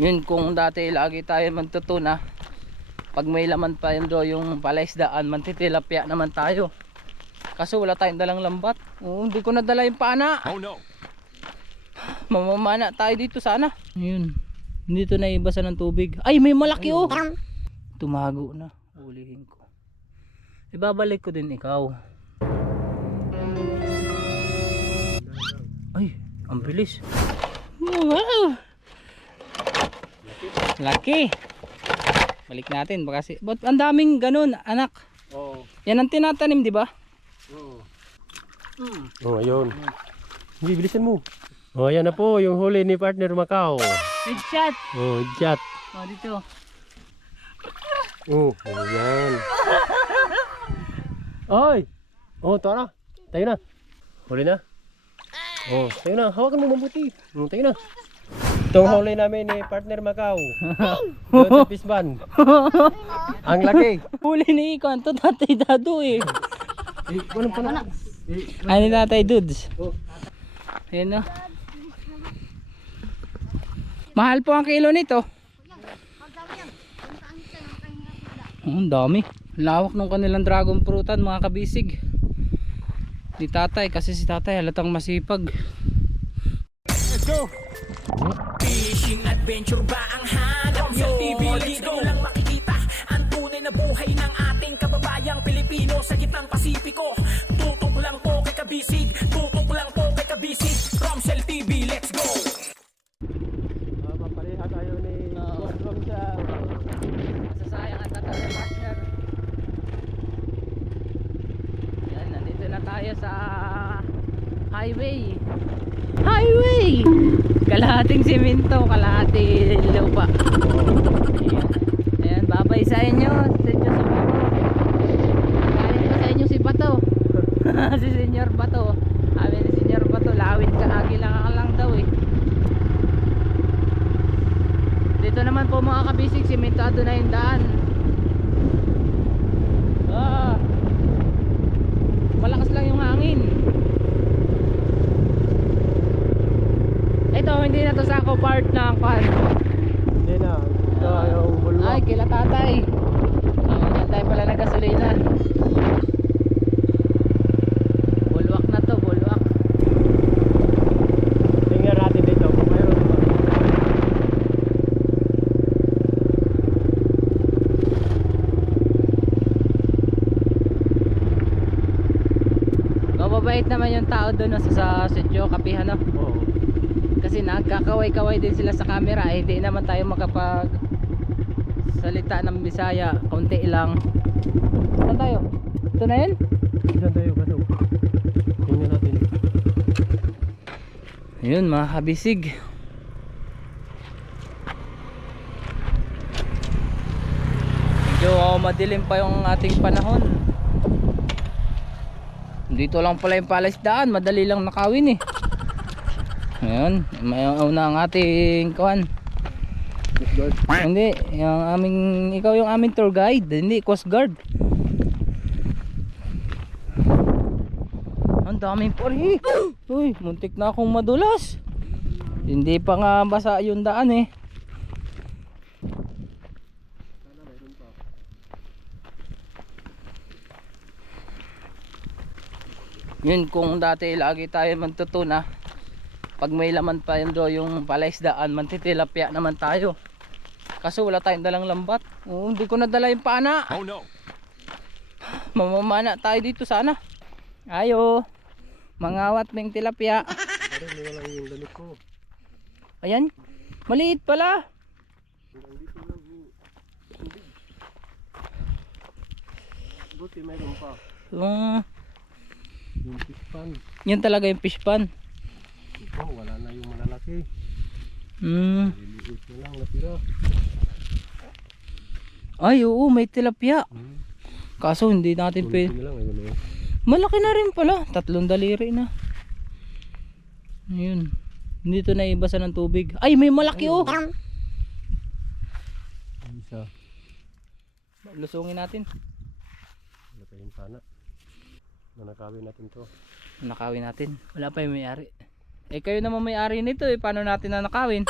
Yun, kung dati lagi tayo magtutuna, pag may laman pa yun do yung palaisdaan, mantitilapia naman tayo. Kaso wala tayong dalang lambat. Hindi ko nadala yung pana. Oh no. Mamamana tayo dito sana. Yun, dito na ibasa ng tubig. Ay, may malaki oh. Tumago na. Ulihin ko. Ibabalik ko din ikaw. Ay, ang bilis. Wow. Laki. Balik natin baka si but ang daming ganun, anak. Oo. Yan ang tinatanim, di ba? Oo. Oh, ayun. Hindi, bilisan mo. Oh, ayan na po yung huli ni partner Macau. Headshot. Oh, jet. Oh, dito. Oh, ayan. Ay! Oh, tara. Tayo na. Huli na. Oh, tayo na. Hawakan mo mabuti. Oh, tayo na. Itong huli namin ni partner Macau. Doon sa Pisban. Ang laki. Huli ni Ikon to, Tatay Dado eh. Walang pala. Ano Tatay Dudes? Oh. Ayan o. Mahal po ang kilo nito. Ang dami. Lawak ng kanilang dragon fruitan mga kabisig. Ni tatay, kasi si tatay halatang masipag. Let's go! Fishing adventure ba ang hanap nyo? TV, let's go! Lang makikita ang tunay na buhay ng ating kababayang Pilipino sa gitnang Pasipiko. Tutok lang po kay kabisig, tutok lang po kay kabisig. Romsel TV, let's go! Papareha tayo ni Boss sa Masasayang ang tatay na partner. Yan, nandito na tayo sa highway. Highway! Kalahating simento, kalahating lupa. Ayan. Ayan, babay sa inyo. Senyor Siguro. Galing ko sa inyo si Bato. Si Senyor Bato. Sabi ni Senyor Bato, lawit ka, agila ka lang daw eh. Dito naman po mga kabisig, simentado na yung daan. Malakas lang yung hangin. Ito, hindi na to sako part ng pan. Hindi na. Ito yung bulwak. Ay, kila tatay. Diyan tayo pala na gasolina. Bulwak na to, bulwak. Tingnan natin dito kung mayroon ba. Mababait naman yung tao doon sa Sitio Kapihan, no? Oo. Kasi nagkakaway-kaway din sila sa camera, eh hindi naman tayo makapag salita ng Bisaya, konti lang. Saan tayo? Ito na yun? Diyan tayo ba ito? Tingnan natin. Ayun mga kabisig. Medyo madilim pa yung ating panahon. Dito lang pala yung palaisdaan, madali lang nakawin eh. Ayan, may una ang ating kawan. Coast Guard. Hindi, yung aming, ikaw yung aming tour guide, hindi Coast Guard. Ang daming pari. Uy, muntik na akong madulas. Hindi pa nga basa yung daan eh. Yun, kung dati lagi tayo magtutuna, pag may laman pa yun do yung palaisdaan, mantitilapia naman tayo. Kaso wala tayong dalang lambat. Hindi ko nadala yung pana. Oh no. Mamamana tayo dito sana. Ayo, mangawat ng tilapia. Pero hindi lang yung damit ko. Ayan, maliit pala. Buti mayroon pa. Yung fish pan. Yan talaga yung fish pan. Ito, wala na yung malalaki. Mm. Liliit na lang natira. Ay, oo, may tilapia. Kaso hindi natin Ulitin na lang, ayun na yun. malaki na rin pala, 3 daliri na. Ayun, dito na ibasa ng tubig. Ay, may malaki oh. Isa. Lusungin natin. Wala pa yung pana. Nanakawin natin to. Nakawin natin, wala pa yung may-ari. Eh kayo naman may-ari nito eh, paano natin nanakawin?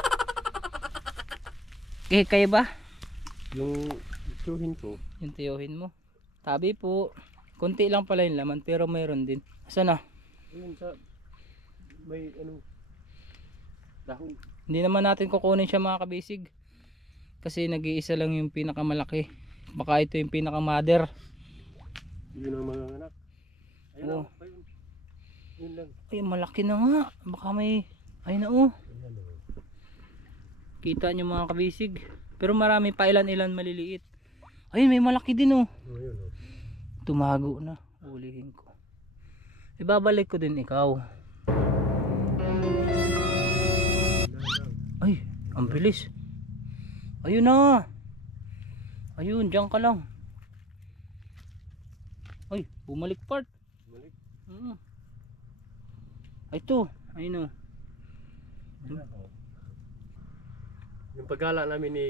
Eh, kayo ba? Yung tsuhin ko. Yung tiyuhin mo. Tabi po. Kunti lang pala yung laman pero mayroon din. Asa na? Ayun sa may ano dahon. Hindi naman natin kukunin siya mga kabisig. Kasi nag-iisa lang yung pinakamalaki. Baka ito yung pinaka-mother. Yun ang mga anak. Ayun Oo. ayun. Yun lang. Ay, malaki na nga. Baka may... Ayun na oh. Ayan o. Kita nyo mga kabisig. Pero marami pa ilan-ilan maliliit. Ayun, may malaki din oh. Ayun o. Tumago na. Ulihin ko. Ibabalik ko din ikaw. Ay, ang bilis. Ayun na. Ayun, diyan ka lang. Ay, bumalik part. Balik. Ay, ito. Ayun o. Yung paggala namin ni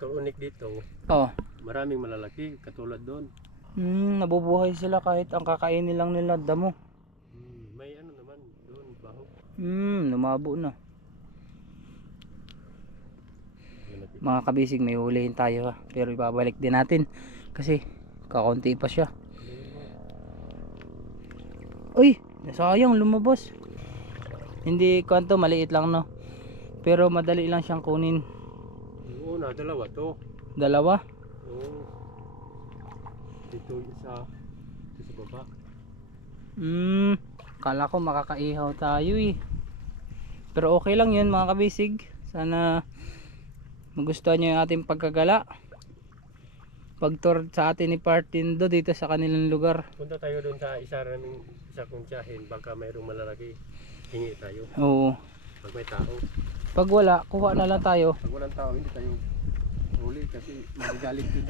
Turunik dito, Oh. maraming malalaki katulad doon. Nabubuhay sila kahit ang kakainin lang nila damo. May ano naman doon baho. Lumabo na. Mga kabisig, may hulihin tayo ha. Pero ibabalik din natin kasi kakaunti pa siya. Uy, sayang lumabas. Hindi kanto, maliit lang no. Pero madali lang siyang kunin. Yung una, dalawa to. Dalawa. Oo. Dito isa. Ito sa baba. Kala ko makakaihaw tayo eh. Pero okay lang yun mga kabisig. Sana magustuhan nyo yung ating pagkagala. Pag-tour sa atin ni Partindo dito sa kanilang lugar. Punta tayo doon sa isa kong tiyahin. Baka mayroong malalaki. Hingi tayo. Oo. Pag may tao. Pag wala, kuha na lang tayo. Pag walang tao, hindi tayo huli kasi magigalit din.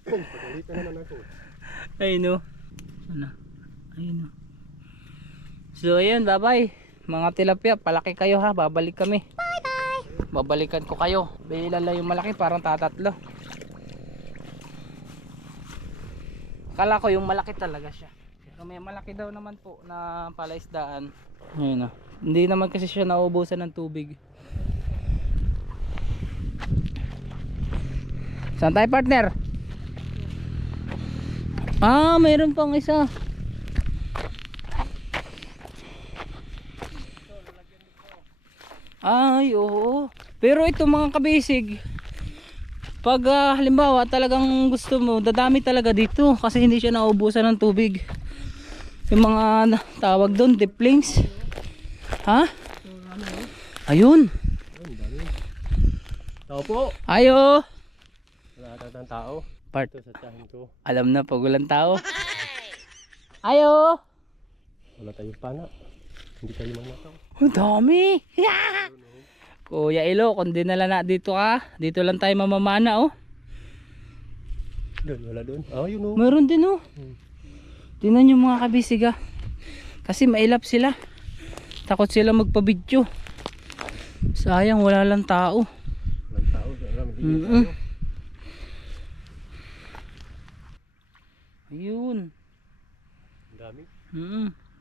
Pagalitan naman ako. Ayun o. Ano? Ayun o. So ayun, bye bye. Mga tilapia, palaki kayo ha. Babalik kami. Bye bye. Babalikan ko kayo. Bilan lang yung malaki, parang tatatlo. Akala ko yung malaki talaga siya. Pero may malaki daw naman po na palaisdaan. Ayun o. Hindi naman kasi siya nauubusan ng tubig. Saan tayo partner? Mayroon pang isa. Ay, oo. Pero ito mga kabisig, pag halimbawa talagang gusto mo, dadami talaga dito kasi hindi siya nauubusan ng tubig. Yung mga tawag doon, diplings. Ha? Ayun. Tao po. Ayo. Wala tatang tao. Part. Ito sa tiyahin ko. Alam na pag walang tao. Ayo. Wala tayong pana. Hindi tayo magnakaw. Ang dami. Kuya Ilo, kung dinala na dito ka, dito lang tayo mamamana oh. Doon, wala doon. Yun o. Meron din oh. Tingnan nyo mga kabisig ah. Kasi mailap sila. Takot sila magpa-video. Sayang, wala lang tao. Walang tao. Walang tayo. Ayun. Ang dami.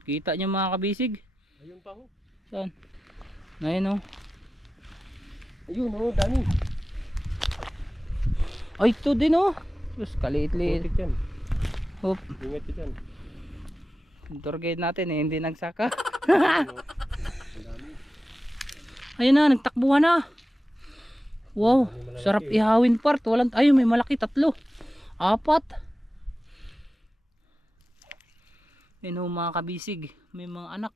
Kita nyo mga kabisig. Ayun pa ho. Saan? Ayun oh. Ayun o, dami. Ay, ito din oh. Diyos, kaliit-liit. Putik yan. Hop. Ingat ka dyan. Tour guide natin eh, hindi nagsaka. Ang dami. Ayun na, nagtakbuhan na. Wow, sarap ihawin part. Walang, ayun, may malaki, 3. 4. Ayun oh, mga kabisig, may mga anak.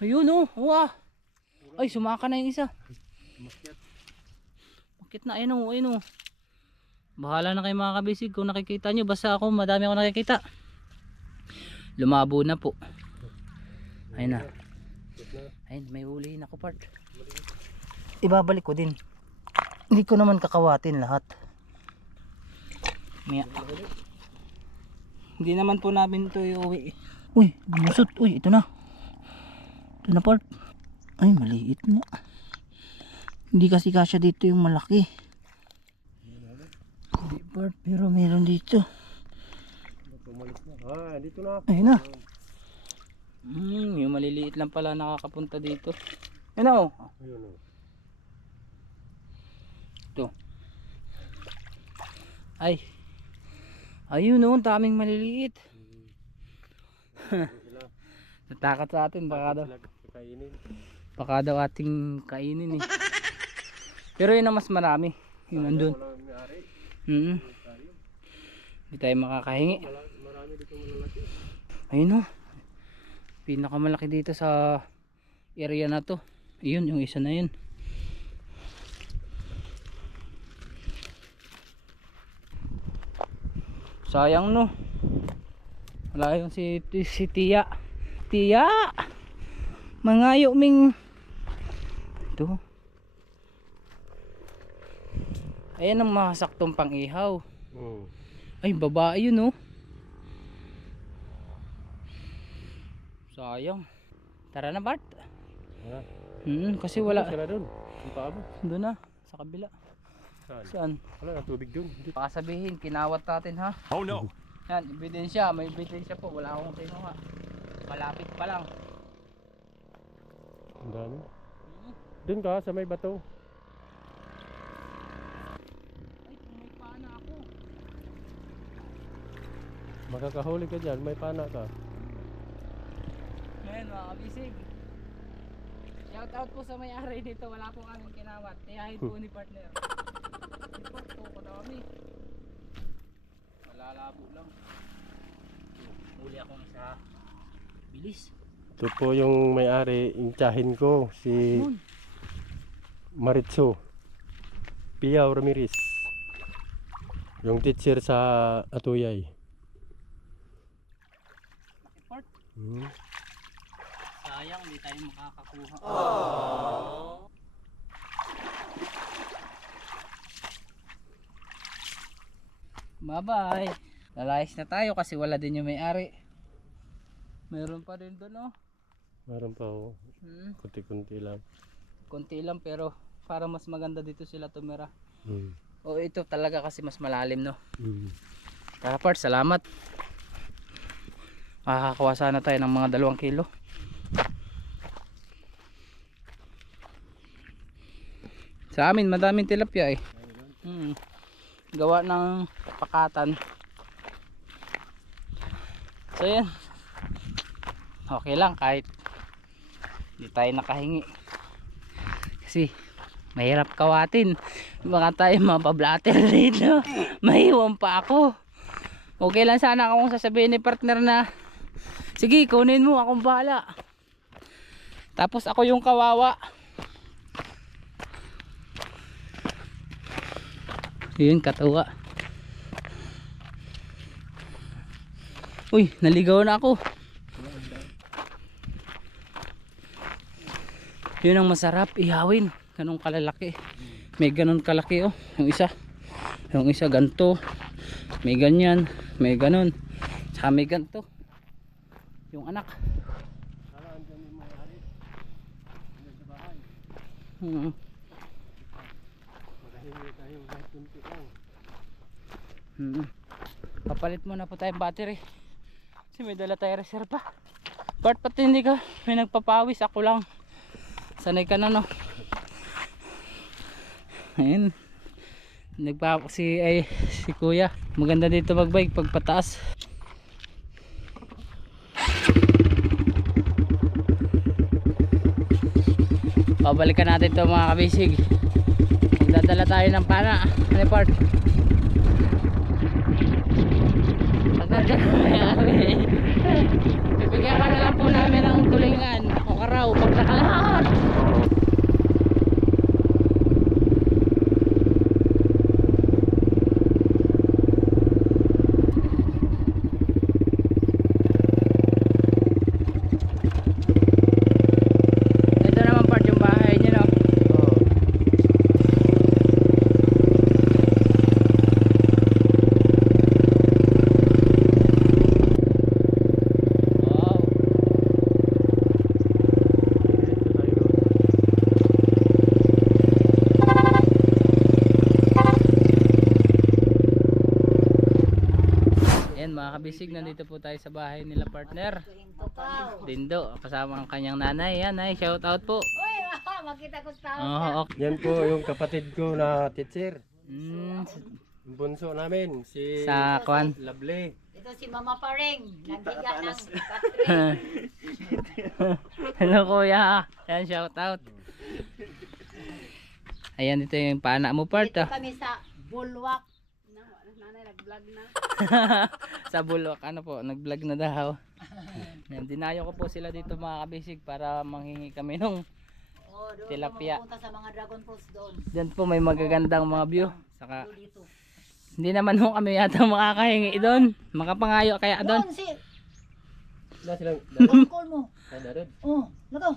Ayun oh, wow. Ay, sumaka na yung isa. Bakit na, ayun oh, ayun oh. Bahala na kayo mga kabisig kung nakikita nyo. Basta ako, madami ako nakikita. Lumabo na po. Ayun na. Ayun, may hulihin ako part. Ibabalik ko din. Hindi ko naman kakawatin lahat. Maya. Hindi naman po namin ito iuwi. Uy, bumusot. Uy, ito na. Ito na part. Ay, maliit na. Hindi kasi kasya dito yung malaki. Hindi part, pero meron dito. Dito na. Ayun na. Yung maliliit lang pala nakakapunta dito. Ayun na oh. Ayun o. Ay. Ayun no, daming maliliit. Natakot sa atin, baka daw ating kainin eh. Pero yun ang mas marami. Yun nandun. Hindi tayo makakahingi. Ayun o. Pinakamalaki dito sa area na to. Ayun, yung isa na yun. Sayang no. Wala yung si Tia. Tia! Mangayo ming. Ito. Ayan ang masaktong pang ihaw. Ay, babae yun oh. Sayang. Tara na Bart. Kasi wala. Sila doon. Doon na, sa kabila. Saan? Wala na tubig doon. Baka sabihin, kinawat natin ha. Oh no. Yan, ebidensya. May ebidensya po. Wala akong kinuha. Malapit pa lang. Ang dami. Doon ka sa may bato. Ay, may pana ako. Makakahuli ka dyan. May pana ka. Ngayon mga kabisig. Shout out po sa may-ari dito. Wala po kaming kinawat. Tiyahin po ni partner. Report po, kadami. Malalabo lang. Huli akong isa. Bilis. Ito po yung may-ari. Intsahin ko. Si Maritzo Piao Ramirez. Yung teacher sa Atuyay. Laki part. Sayang, hindi tayo makakakuha. Bye-bye. Lalayas na tayo kasi wala din yung may-ari. Meron pa rin doon oh. Meron pa ho. Kunti-kunti lang. Konti lang pero para mas maganda dito sila tumira. O ito talaga kasi mas malalim no. Tara part, salamat. Makakakuha sana tayo ng mga 2 kilo. Sa amin madaming tilapia eh. Gawa ng pakatan. So yan. Okay lang kahit hindi tayo nakahingi. Kasi mahirap kawatin. Baka tayo mapablatter dito. Mahiwan pa ako. Okay lang sana kung sasabihin ni partner na sige kunin mo, akong bahala. Tapos ako yung kawawa. Yun, katawa. Uy, naligaw na ako. Yun ang masarap ihawin. Ganun kalalaki. May ganun kalaki oh. Yung isa ganto. May ganyan. May ganun. Tsaka may ganto. Yung anak. Papalit muna po tayong battery. Kasi may dala tayo reserva. Bart, pati hindi ka may nagpapawis, ako lang. Sanay ka na no. Ayun. Si kuya. Maganda dito magbike pag pataas. Pabalikan natin ito mga kabisig. Magdadala tayo ng pana. Ano part? Bibigyan ka na lang po namin ng tulingan o karaw pag nakalahat. Ito naman part yung bahay niyo no. Mga kabisig, nandito po tayo sa bahay nila partner Dindo, kasama ang kanyang nanay. Yan ay, shout out po. Uy, makita ko sa tao. Oh, okay. Yan po yung kapatid ko na teacher. Yung bunso namin, si Sa kwan. Lovely. Ito si Mama Pareng. Nagbigyan ng Hello kuya. Ayan, shout out. Ayan, dito yung pana mo part Dito ah. kami sa Bulwak. Nanay, nag-vlog na. Sa bulok, ano po, nag-vlog na daw. Ayan, dinayo ko po sila dito mga kabisig para manghingi kami nung Oh, doon Tilapia. kami pupunta sa mga dragon fruits doon. dyan po may magagandang mga view. Saka Dito. hindi naman ho kami yata makakahingi doon. Makapangayo kaya doon. Doon si Na silang dadod. Uncle mo. Dadod. Oh, nato.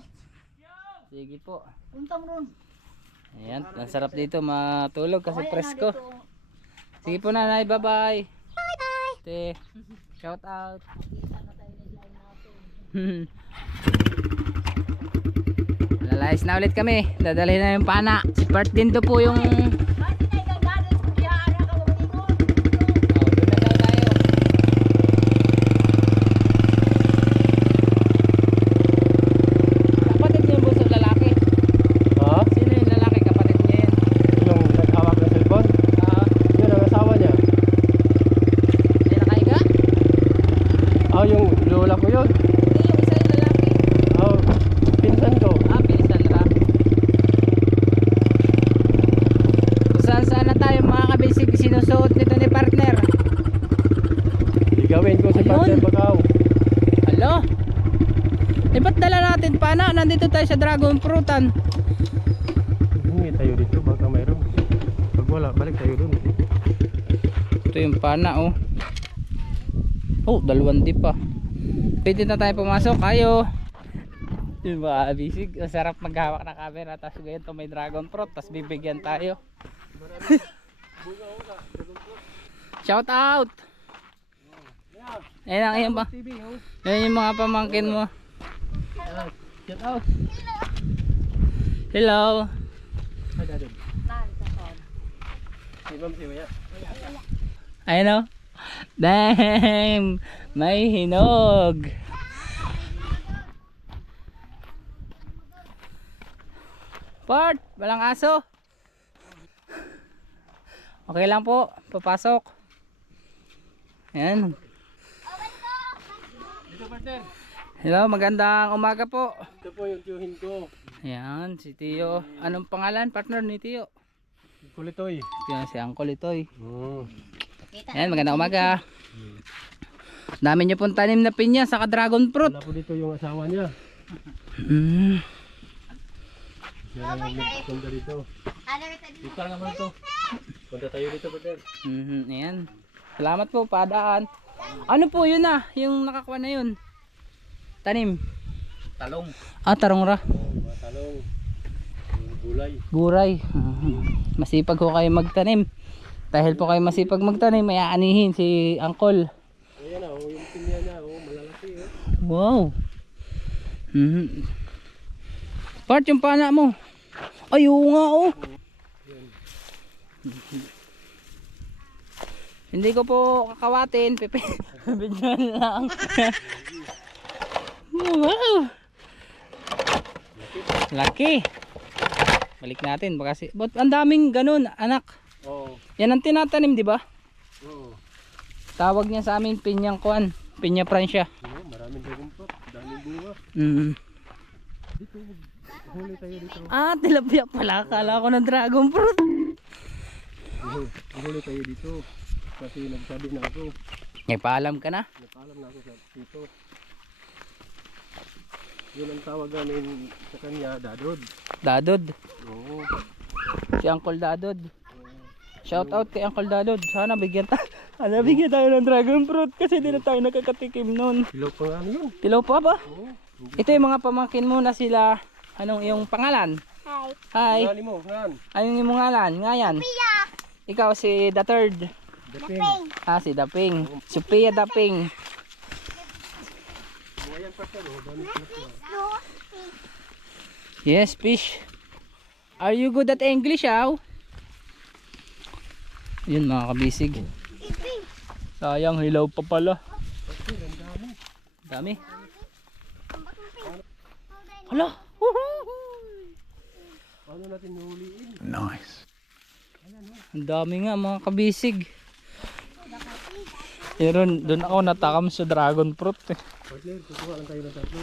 Sige po. Punta mo doon. Ayan, ang sarap dito matulog kasi Okay na presko. dito. Sige po nanay, bye bye. Bye bye. Shout out. Kita na tayo nila natin. Lalayas na ulit kami. Dadalhin na yung pana. Si Part din to po yung Bakit tayo gagalit? Kuyara ka ba dito? doon na daw tayo. Kapatid niyo yung busog lalaki. Ha? Sino yung lalaki? Kapatid niya yan. Yung naghawak ng cellphone? Ah, Yun ang asawa niya. may nakahiga? Yung lola ko yun. Hindi, yung isa yung lalaki. Pinsan ko. Pinsan ra. Kung saan saan na tayo mga kabisig sinusuot nito ni partner. Ligawin ko si Ayun. Partner Macau. Hello? Eh ba't dala natin pana? Nandito tayo sa dragon fruitan. Hingi tayo dito, baka mayroon. Pag wala, balik tayo dun. Ito yung pana oh. Oh, 2 di pa. Pwede na tayo pumasok. Ayo. Yung mga bisig. Masarap maghawak ng camera. Tapos ganyan to may dragon fruit. Tapos bibigyan tayo. Shout out. Ayan ang iyong ba? TV, oh. Ayan yung mga pamangkin mo. Shout out. Hello. Ay, dadod. Nan, sa phone. Si Ma'am si Maya. Ayan o. Damn! May hinog. Port! Walang aso. Okay lang po. Papasok. Ayan. Dito, Partner. Hello, magandang umaga po. Ito po yung tiyuhin ko. Ayan, si Tio. Anong pangalan, partner ni Tio? Kulitoy. Yan, si Uncle Itoy. Kita Ayan, magandang umaga. Dami niyo pong tanim na pinya sa dragon fruit. Wala po dito yung asawa niya. Mm. Siya lang punta dito. Dito lang naman ito. Punta tayo dito, Partner. Ayan. Salamat po, padaan. Ano po yun ah? Yung nakakuha na yun? Tanim? Talong. Ah, tarong ra. Mga talong. Yung gulay. Guray. Masipag ko kayo magtanim. Dahil po kayo masipag magtanim, may aanihin si Uncle. Ayan na, yung pinya niya, malalaki. Wow. Part yung pana mo. Ay, oo nga oh. Hindi ko po kakawatin, Pepe. Bigyan lang. Wow. Laki. Balik natin baka si. But ang daming ganun, anak. Oo. Yan ang tinatanim, di ba? Oo. Tawag niya sa amin pinyang kuan, pinya Francia. Maraming dragon fruit. Daming bunga. Dito, huli tayo dito. Ah, tilapia pala. Akala ko ng dragon fruit. Huli tayo dito. Kasi nagsabi na ako. May paalam ka na. Napaalam na ako sa dito. Yun ang tawag namin sa kanya, Dadod. Dadod. Oo. Si Uncle Dadod. Shout out kay Uncle Dadod. Sana bigyan tayo. Sana bigyan tayo ng dragon fruit kasi di na tayo nakakatikim nun. Silo pa nga ano yun. Tilaw pa ba? Oo. Ito yung mga pamangkin mo na sila. Anong iyong pangalan? Hi. Ngali mo, ngan. Anong iyong pangalan? Ngayan. Ikaw si The Third. Daping. Ah, si Daping. Sophia Daping. Ayan pa siya, no? Dami sila. Yes, fish. Are you good at English, aw? Yun mga kabisig. Sayang, hilaw pa pala. Dami. Hala. Paano natin nuhuliin? Ang dami nga mga kabisig. Pero doon ako natakam sa dragon fruit eh. Partner, kukuha lang tayo ng tatlo.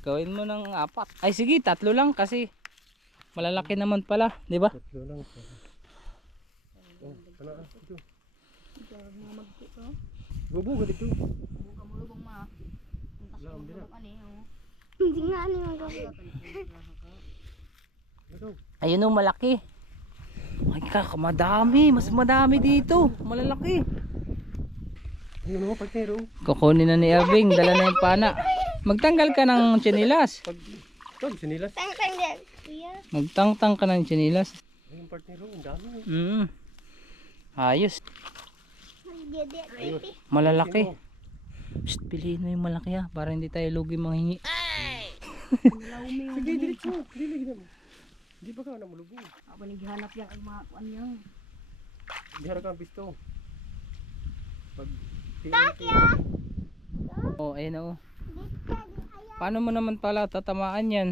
Gawin mo ng 4. Ay sige, 3 lang kasi malalaki naman pala, di ba? Tatlo lang. Oh, ano ito? Bubo dito. Buka mo lubong ma. Laom dira. Hindi nga ano yung gabi. Ito. Ayun o, malaki. Ay madami, mas madami dito. Malalaki. Ayun oh, partner oh. Kukunin na ni Abing, dala na yung pana. Magtanggal ka ng tsinilas. Pag sinilas. Tang-tang din. Kuya. Magtangtang ka ng tsinilas. Ayun partner oh, ang dami. Ayos. Dede, baby. Malalaki. Psst, piliin mo yung malaki ha, para hindi tayo lugi manghingi. Sige, diretso. Dili mo. Di ba ka na mulubog? Ako naghanap yan ang mga kuan yan. Di harap ka ang pisto. Pag Oh, ayun oh. Paano mo naman pala tatamaan yan?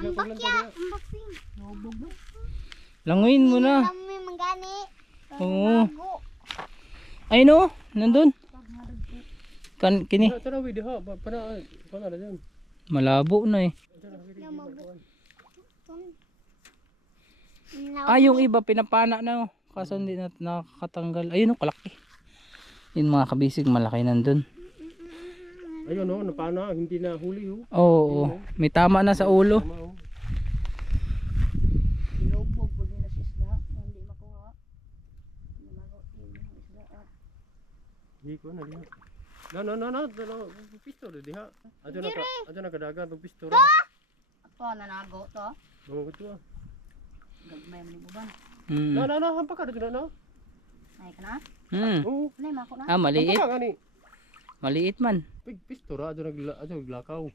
Ang bakya. Unboxing. Languin mo na. Alam mo yung manggani. Oo. Ayun oh, nandun. Kini. tara, wait, ha. Para na dyan. Malabo na eh. Yung iba pinapana na oh. Kaso hindi na nakakatanggal. Ayun oh, kalaki. Yung mga kabisig malaki nandun. Ayun oh, napana, hindi na huli oh. Oo, may tama na sa ulo. Tama oh. Ilubog pag na sisda. Hindi makuha. Hindi isda. Di ko na diha. No. Pisto na diha. Ato na kadagan pag pisto ra. Ato nanago to. Oo, ito ah. Gagmay mo ni buban. No, hampa ka dito na. Ay ka na? Oo. Ano yung mako na? Maliit. Hampa ka gani. Maliit man. Pig pisto ra, ato naglakaw.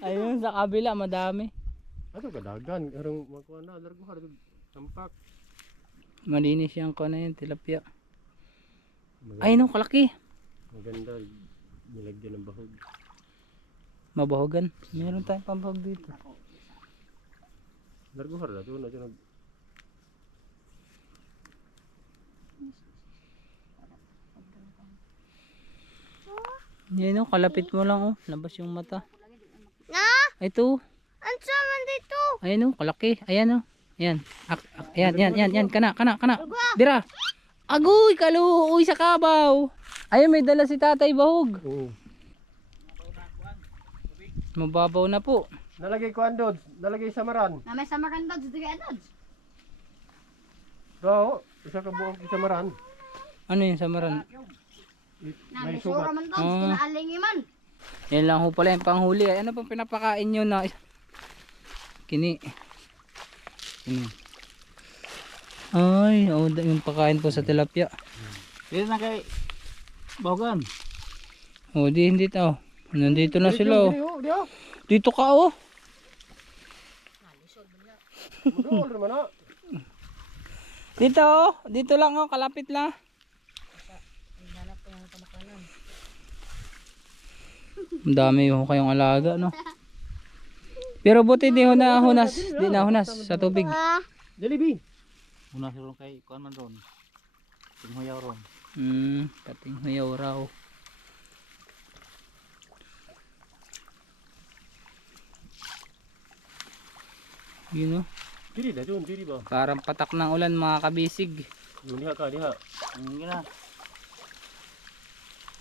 Ayun sa kabila madami. Ato kadagan, arong makuha na, largo ka dito. Hampak. Malinis yung ko na yun, tilapia. Ay no, kalaki. Maganda, nilagyan ng bahog. Mabahogan. Meron tayong pambahog dito. Largo ka na, doon ato nag... Yan oh, kalapit mo lang oh. Labas yung mata. Na? Ito. Ang saman dito. Ayan oh, kalaki. Ayan oh. Ayan. Yan. Kana. Dira. Agoy, kaluoy sa kabaw. Ayun, may dala si tatay bahog. Oo. Mababaw na po. Nalagay ko andod, nalagay samaran. Na may samaran dods. Dito kaya dods. Oo, isa ka buong samaran. Ano yung samaran? Na May may sura sugat. man dods. Kinaaling man. Yan lang ho pala yung panghuli. Ay, ano pang pinapakain nyo na? Kini. Ay, oh, yung pakain po sa tilapia. Dito na kay Bahogan. Oh, hindi to. Nandito na sila oh. Di oh. Dito ka oh. Doon naman na. Dito oh. Dito lang oh, kalapit lang. Ang dami ho kayong alaga no. Pero buti di ho na hunas. Di na hunas sa tubig. Jollibee. Una si ron kay kuan man ron. Tinghoyaw ron. Kating huyaw raw. Yun oh. Diri na doon, diri ba? Parang patak ng ulan mga kabisig. Yung diha ka, diha. Gina.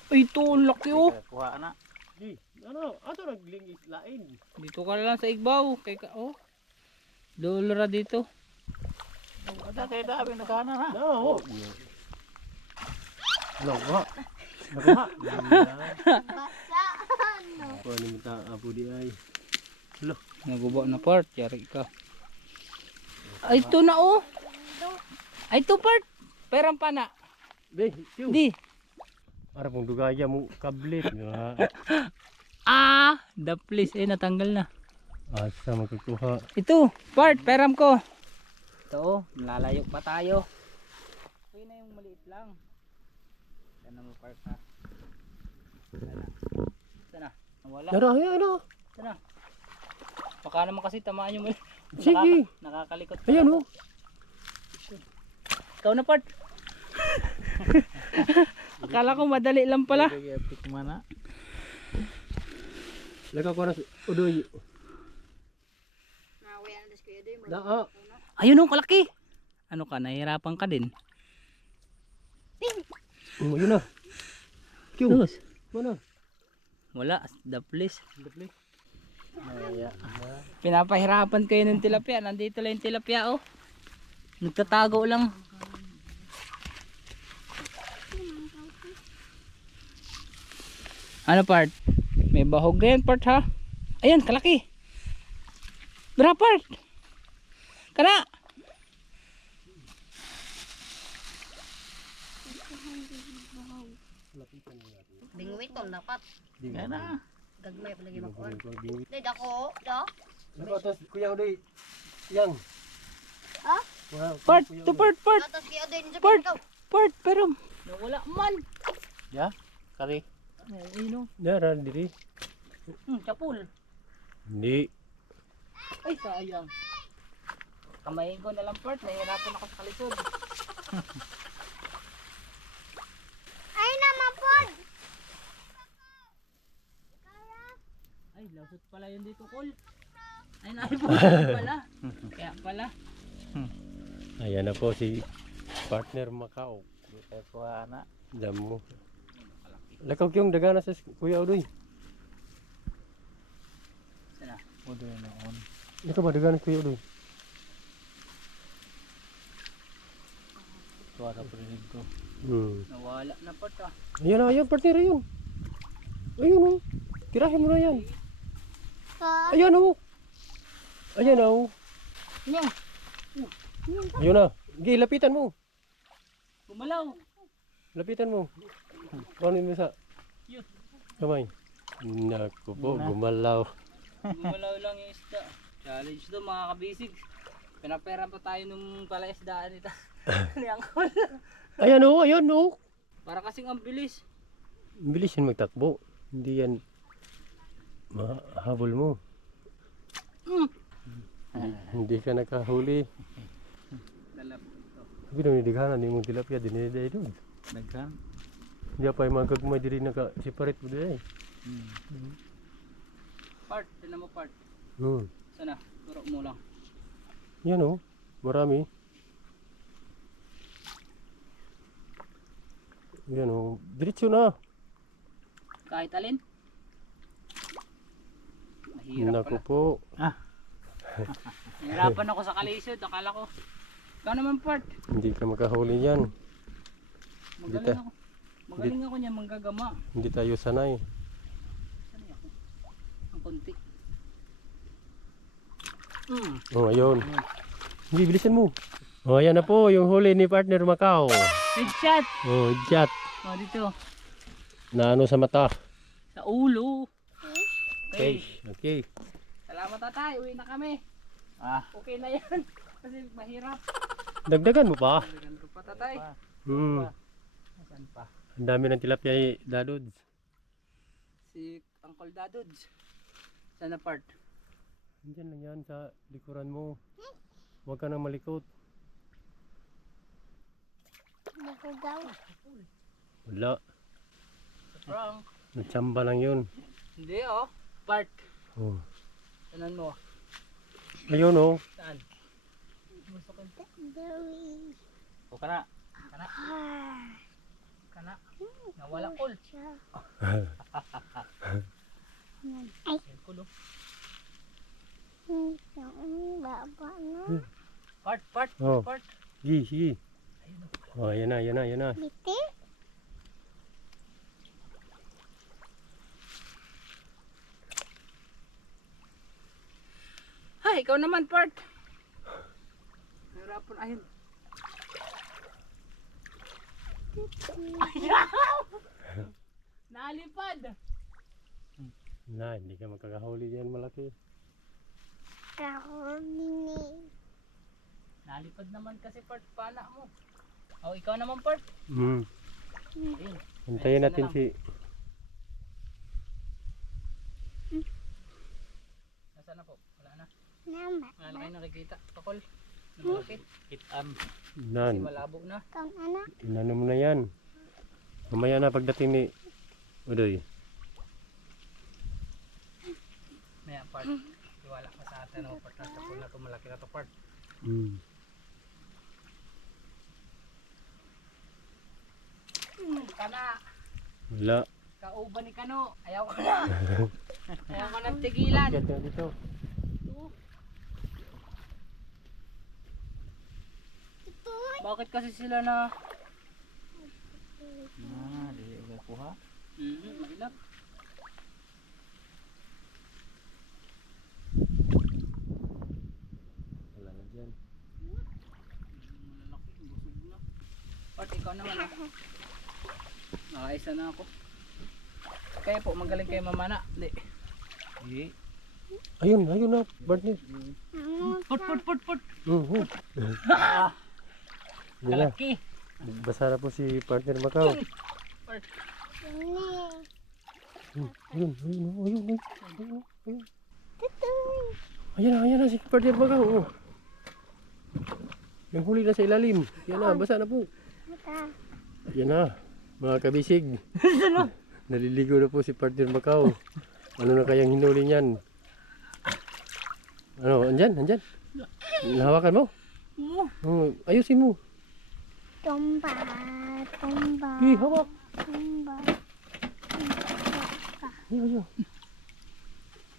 Ay ito, ang laki oh. Kuha na. Di, ano, ato naglingis lain. Dito ka lang sa igbaw. Kay ka oh. Dolora dito. Ada kay dabi nakana na. No. Lawa. Lawa. Basa. Paano mo ta apo di ay? Lo. Nagubo na part. Yari ka. Ay ito na oh. Ay ito part. Perang pana. Be, tiyo. Di. Para pong dugaya mo kablit. The place eh natanggal na. Asa magkukuha. Ito, part, peram ko. Ito oh, lalayo pa tayo. Ito na yung maliit lang. Yan mo part ha. Ito na. Nawala. Dara, ano? Ito na. Baka naman kasi tamaan yung Sige. nakakalikot. Ayan oh. Ikaw na part. Akala ko madali lang pala. Sige, epic mana. Laka ko na udoy. Nawaya na das kuya doy. Na Ayun oh, kalaki. Ano ka, nahihirapan ka din. Oh, yun na. Q. Sus. Mana? Wala, the place. Dapli. Pinapahirapan kayo ng tilapia. Nandito lang yung tilapia oh. Nagtatago lang. Ano part? May bahog na yan part ha. Ayan, kalaki. Bra part. Kana. Bingwit tol dapat. Kana. Gagmay pa lagi makuha. Bingwit. Day dako, do. Ano atas kuya udoy? Yang. Ah? Wow. Part, to part. Atas kuya doy ninja Part. ikaw. Part, pero nawala man. Ya, kari. Ayun oh. Dara diri. Chapul. Hindi. Ay, sayang. Kamayin ko na lang part. Nahihirapan ako sa kalisod. Ay naman po. Ay, lasot pala yun dito, Col. Ay, naipon pala. Kaya pala. Ayan na po si partner Macau. Kaya kuha na. Damo. Lakaw yung dagana sa kuya udoy. Sana. Udoy na on. Lakaw ba dagana kuya udoy? Kuha ka parinig ko. Nawala na part ah. Ayan na, ayan partner ayun. Ayun oh. Tirahin mo na yan. Pa. Ayan oh. Ayan oh. Nya, Ayun na. Gi, lapitan mo. gumalaw. Lapitan mo. Kunin mo sa Yun. kamay. Naku po, gumalaw. Gumalaw lang yung isda. Challenge to mga kabisig. Pinapera pa tayo nung pala isdaan nito. Ni Angkol. Ayan oh, ayan oh. Para kasing ang bilis. Bilis yan magtakbo. Hindi yan mahabol mo. Hindi ka nakahuli. Dalap ito. Sabi nung nidighanan ni mong tilapia, diniday doon. Nagkan. Hindi pa yung mga gagmay diri naka-separate mo diri. Part, tinan mo part. Sana, turo mo lang. Yan oh, marami. Yan oh, diretso na. Kahit alin. Mahirap Naku pala. po. Nahirapan ako sa kalisod. Akala ko. Ikaw naman part. Hindi ka makahuli yan. Magaling ako. Magaling ako niya manggagama. Hindi tayo sanay. Sanay ako. Ang konti. Oh, ayun. Hindi, bilisan mo. Oh, ayan na po, yung huli ni partner Macau. Headshot. Oh, jet. O dito. Na ano sa mata. Sa ulo. Okay, Okay. okay. Salamat tatay. Uwi na kami. Okay na yan. Kasi mahirap. Dagdagan mo pa. Ganito pa tatay. Saan pa? Ang dami ng tilapia ni Dadods. Si Uncle Dadods. Sana part. Diyan lang yan sa likuran mo. Huwag ka nang malikot. Naku daw. Wala. Wrong. Natsamba lang yun. Hindi oh. Part. Oh. Tanan mo. Ayun oh. Saan? Gusto ko. Dawin. O ka na. Kana. Kana. Nawala Col. Ay. Kulo. Ang baba na. Part. Oh. Part. Sige, sige. Oh, yan na, yan na, yan na. Biti. Hay, ikaw naman part. Hirapan ayun. Nalipad. Na, hindi ka makakahuli yan malaki. Kahuli. Nalipad naman kasi part pala mo. Oh, ikaw naman part. Ayun. Antayin natin si... Nasaan na po. Wala na. Namba. Wala na kayo nakikita. Pakol. Namalakit. Itan. Kasi Nan. malabo na. Kaun anak. Inano mo na yan. Mamaya na pagdating ni Udoy. Maya part. Iwala ka sa atin. Part na sa pool na to. Malaki na to part. Kana. Wala. Kauban ni Kano. Ayaw ko na. Ayaw ko na tigilan. Get na dito. Bakit kasi sila na... Di uga kuha. Mahilap. Wala na dyan. Malalaki. Busog na. Part, ikaw naman. Nakaisa na ako. Kaya po, magaling kayo mamana. Hindi. Di. Ayun na. Partner. Put. Yan na. Kalaki. Basa na po si partner Macau. Part. Ayun. Ayan na si partner Macau. Oh. Yung huli na sa ilalim. Yan na, basa na po. Yan na, mga kabisig. Naliligo na po si partner Macau. Ano na kayang hinuli niyan? Ano, andyan? Nahawakan mo? Oh, ayusin mo. Tumba. Hawak. Tumba. Ayaw.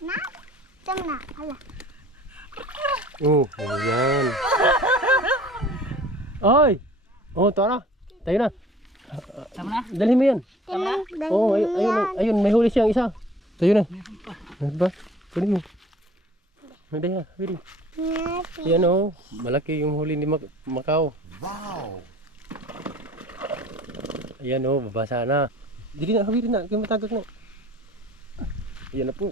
Na? Saan na? Hala. Oh, ayan. Ay! Oh, tara. Tayo na. Tama na? Dalhin mo yan. Tinang Oh, ayun, may huli siyang isa. Tayo na. Ano ba? Kunin mo. Hindi ha, pwede. Yan oh, malaki yung huli ni Macau. Wow! Ayan oh, babasa na. Dili na, hawiri na, kaya matagak na. Ayan na po.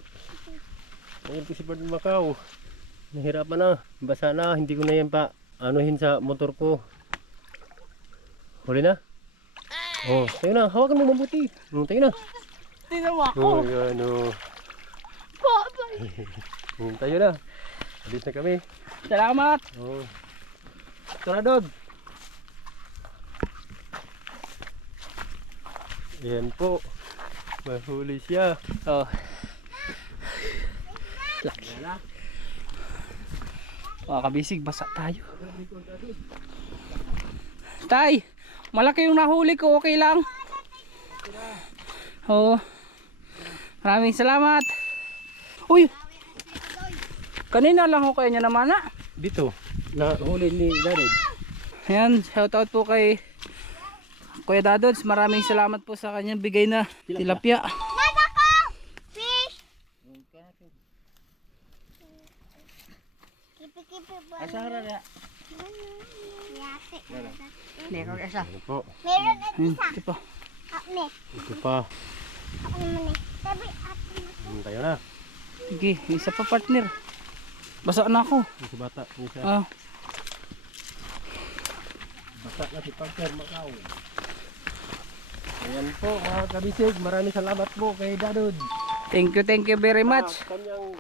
Ayan po si partner Macau. Nahirapan na, basa na, hindi ko na yan pa anuhin sa motor ko. Huli na? Oh, tayo na, hawakan mo mabuti. Tayo na. Tinawa Oh, yan oh. Tayo na. Alis na kami. Salamat. Oh. Tara dog. Ayan po. Mahuli siya. Oh. Laki. Mga kabisig, basa tayo. Tay, malaki yung nahuli ko, okay lang. Oo. Maraming salamat. Uy! Kanina lang ako kayo niya naman na. Dito. Nahuli ni Darod. Ayan, shoutout po kay Kuya Dadods. Maraming salamat po sa kanyang bigay na tilapia. Nada ko! Fish! Kipi-kipi ba? Asa hara na. Yate. Hindi ko isa. Ano po? Meron at isa. Ito po. Ako Ito pa. naman eh. Sabi ate mo. Tayo na. Sige, isa pa partner. Basa na ako. Yung si bata. Yung siya. Ah, Bata na si partner Macau. Ayan po mga kabisig. Maraming salamat po kay Darod. thank you very much. Kanyang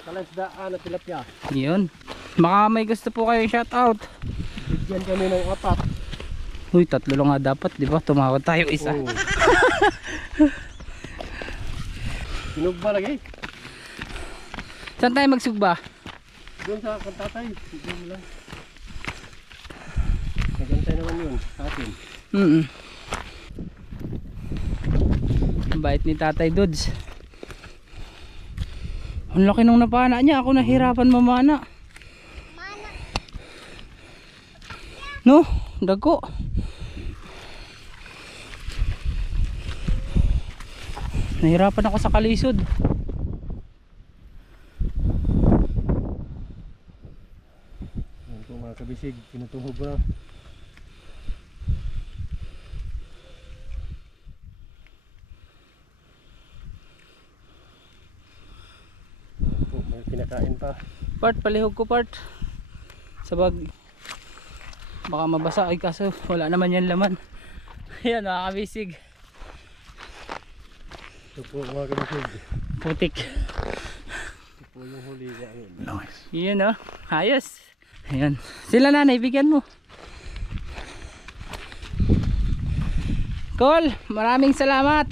kalasdaan at tilapia. Yun. Baka may gusto po kayong shoutout. Bigyan kami ng 4. Uy, 3 lang nga dapat, di ba? Tumawad tayo isa. Oh. Sinog ba lagi? Saan tayo magsugba? Doon sa kantatay. Doon lang. Nagantay naman yun sa atin. Ang bait ni Tatay Dudes. Ang laki nung napana niya. Ako nahirapan mamana. No? Dago. Nahirapan ako sa kalisod. Ayan po mga kabisig. Pinutuhog ko na. Ayan po, may pinakain pa. Part, palihog ko part. Sabag. Baka mabasa ay kaso wala naman yan laman. Ayan, nakakabisig. Ito po mga kabisig. Putik. O yung huli niya. Yun oh. Ayos. Ayan. Sila nanay, bigyan mo. Col, maraming salamat.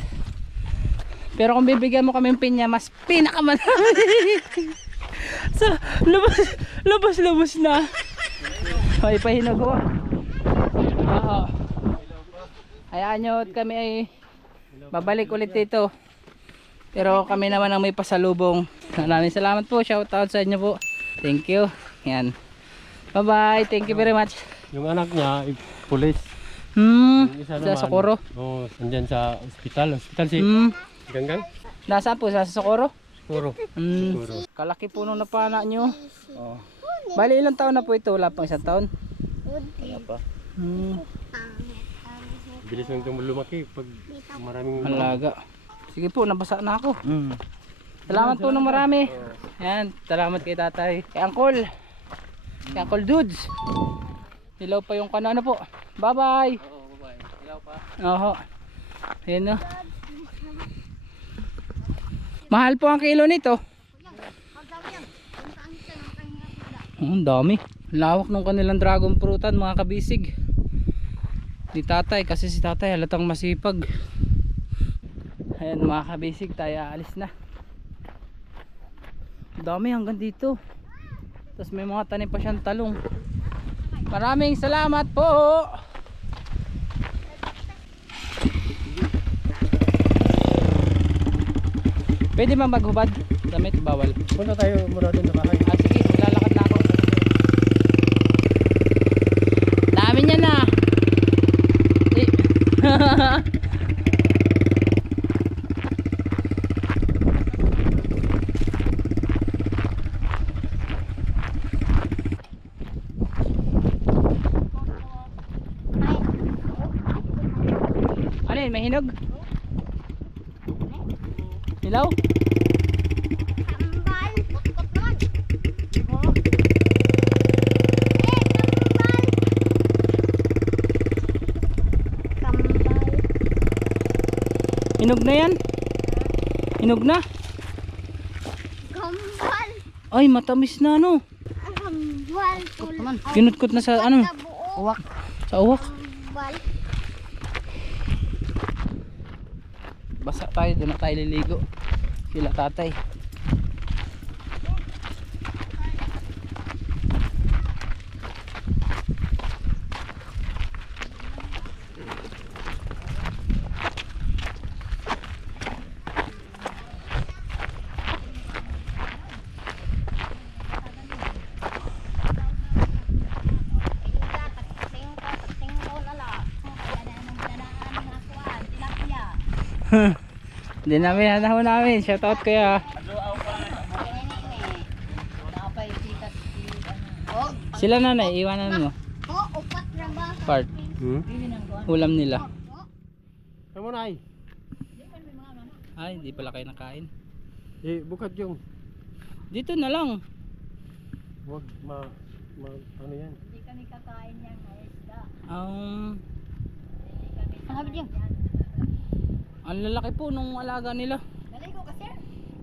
Pero kung bibigyan mo kami ng pinya, mas pinakamadami. So, labas na. Ay, pahinog ko. Oo. Hayaan nyo at kami ay babalik ulit dito. Pero kami naman ang may pasalubong. Maraming salamat po. Shout out sa inyo po. Thank you. Yan. Bye bye. Thank you very much. Yung anak niya, pulis. Yung isa Sa Socorro. Oo, andyan sa ospital. Ospital si Ganggang. Nasaan po? Sa Socorro? Socorro. Socorro. Kalaki po nung napana nyo. Oh. Bali ilang taon na po ito? Wala pang isang taon? Wala pa. Bilis lang itong lumaki pag maraming Alaga. Sige po, nabasa na ako. Salamat po ng marami. Yan, salamat kay tatay. Kay Uncle. Kay Uncle Dudes. Hilaw pa yung kanana po. Bye bye. Oo, bye. Hello pa. Oho. Ayan na. Mahal po ang kilo nito. Ang dami. Lawak ng kanilang dragon fruitan mga kabisig. Ni tatay kasi si tatay halatang masipag. Ayan mga kabisig, tayo aalis na. Dami hanggang dito. Tapos may mga tanim pa siyang talong. Maraming salamat po. Pwede ba maghubad? Damit bawal. Punta tayo muna doon sa bahay. Ah sige, maglalakad na ako. Dami niya na. Ano yun, may hinog? Hilaw? Kambal. Kutkot naman. Kambal. Hinog na yan? Hinog na? Kambal. Ay, matamis na no. Kambal. Kinutkot na sa ano? Uwak. Sa uwak. Kambal. Basa tayo, doon na tayo liligo. Sila tatay. Hindi namin hanahon namin. Shoutout kaya. Sila nanay, iwanan mo. Oh, upat na ba? Part. Ulam nila. Kamu na ay. Ay, hindi pala kayo nakain. Bukat yung. Dito na lang. Wag ano yan. Hindi kami kakain yan, isda. Ang Sabi niyo. ang lalaki po nung alaga nila. Naligo ka, sir?